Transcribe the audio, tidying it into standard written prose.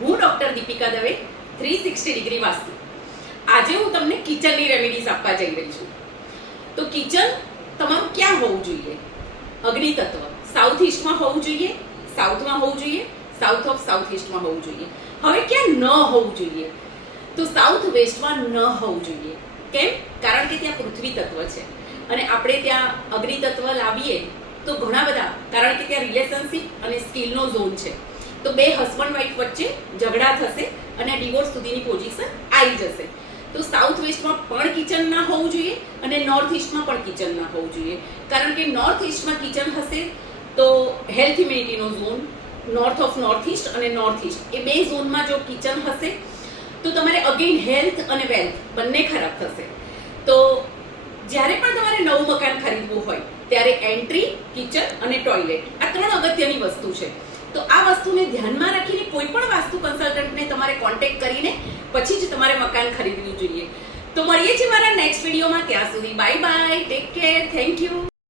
હું doctor Deepika Dave 360 degree vastu. આજે હું તમને કિચનની રેમેડીઝ આપવા જઈ રહી છું. તો કિચન તમારું ક્યાં હોવું જોઈએ? અગ્નિ તત્વ સાઉથ ઈસ્ટમાં હોવું જોઈએ, સાઉથમાં હોવું જોઈએ, સાઉથ ઓફ સાઉથ ઈસ્ટમાં હોવું જોઈએ. હવે ક્યાં ન હોવું જોઈએ? તો સાઉથ વેસ્ટમાં ન હોવું જોઈએ. કેમ? કારણ કે ત્યાં પૃથ્વી તત્વ છે અને આપણે ત્યાં અગ્નિ તત્વ લાવીએ તો ઘણા બધા, કારણ કે ત્યાં રિલેશનશિપ અને સ્કિલનો ઝોન છે, તો બે હસબન્ડ વાઈફ વચ્ચે ઝઘડા થશે અને ડિવોર્સ સુધીની પોઝિશન આવી જશે. તો સાઉથ વેસ્ટમાં પણ કિચન ના હોવું જોઈએ અને નોર્થ ઈસ્ટમાં પણ કિચન ના હોવું જોઈએ. કારણ કે નોર્થ ઈસ્ટમાં કિચન હશે તો હેલ્થ ઇમ્યુનિટીનો zone, north of north east અને નોર્થ ઈસ્ટ એ બે ઝોનમાં જો કિચન હશે તો તમારે અગેન હેલ્થ અને વેલ્થ બંને ખરાબ થશે. તો જ્યારે પણ તમારે નવું મકાન ખરીદવું હોય ત્યારે એન્ટ્રી, કિચન અને ટોયલેટ આ ત્રણ અગત્યની વસ્તુ છે. તો આ વસ્તુને ધ્યાનમાં રાખીને કોઈ પણ વાસ્તુ કન્સલ્ટન્ટને તમારે કોન્ટેક્ટ કરીને પછી જ તમારે મકાન ખરીદવું જોઈએ. તો મળીએ છીએ મારા નેક્સ્ટ વિડીયોમાં. ત્યાં સુધી bye bye, take care, thank you.